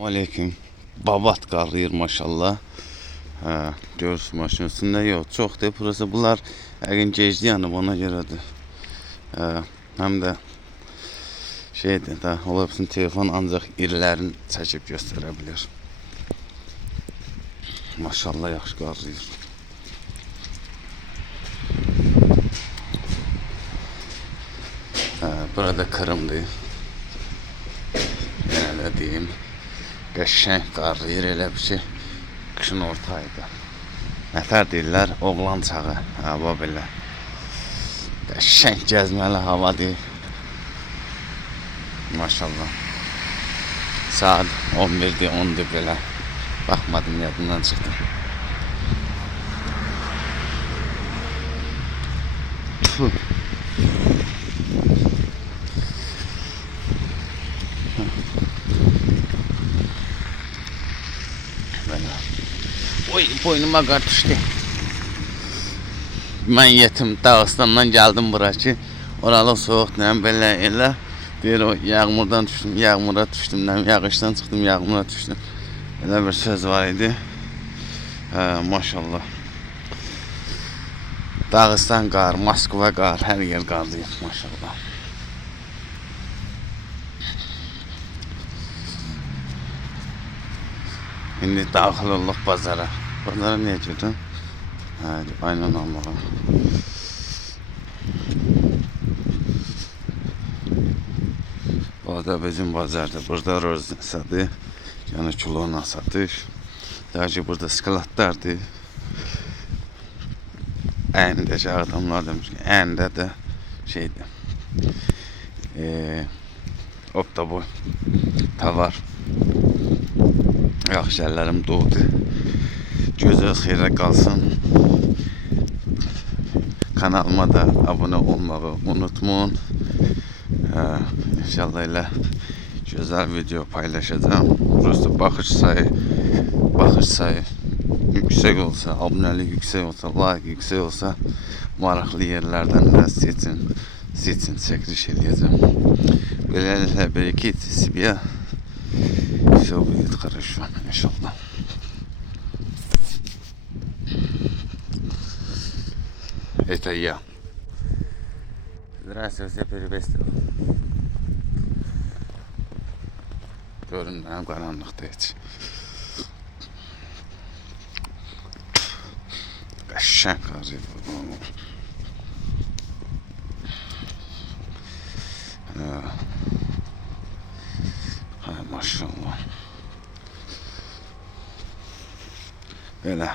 Aleyküm. Babat qarıyır maşallah. Görürsün maşın üstündə yox. Çoxdur. Burası bunlar əgin gecdi yanıb ona görədir. Həm də şeydir də, ola bilsin telefon ancaq irilərini çəkib göstərə bilir. Maşallah yaxşı qarıyır. Burada Kırımdır. Yenə də deyim. Qəşəng qarıyır elə bir şey. Qışın orta ayda. Nətər deyirlər? Oğlan çağı. Hava belə. Qəşəng gəzməli havadır. Maşallah. Saat 11'dir, 10'dur belə. Baxmadım, yadımdan çıxdı. Oy, boynuma qar düşdü. Mən yetim Dağıstandan geldim bura ki, oralı soğuqla belə elə. Deyir o yağmurdan düşdüm, yağmura düşdüm, yağışdan çıxdım, yağmura düşdüm. Elə bir söz var idi. Maşallah. Dağıstan qar, Moskva qar, hər yer qarlıyıq maşallah. İndi daxil olduq bazara. Bazara niyə gedim? Aynen almağa. O da bizim bazarda. Burada roznisadır. Yani kilona satış. Daha ki burada skalatlardır. Əyindəki adamlar demiş ki, əyində də şeydir. Optaboy tavar. Yaxşı əllərim doğdu. Gözünüz xeyrə qalsın. Kanalıma da abone olmağı unutmayın. İnşallah elə güzel video paylaşacağım. Burası bakış sayı yüksek olsa, abonelik yüksek olsa, like yüksek olsa maraqlı yerlerden de seçin çəkiliş edeceğim. Beləliklə bir-iki себе все будет хорошо, иншаллах. Это я. Здравствуйте, все приветствую. Görünməyəm qaranlıqda heç. Qəşəng qarıyır. Hay maşallah. Belə.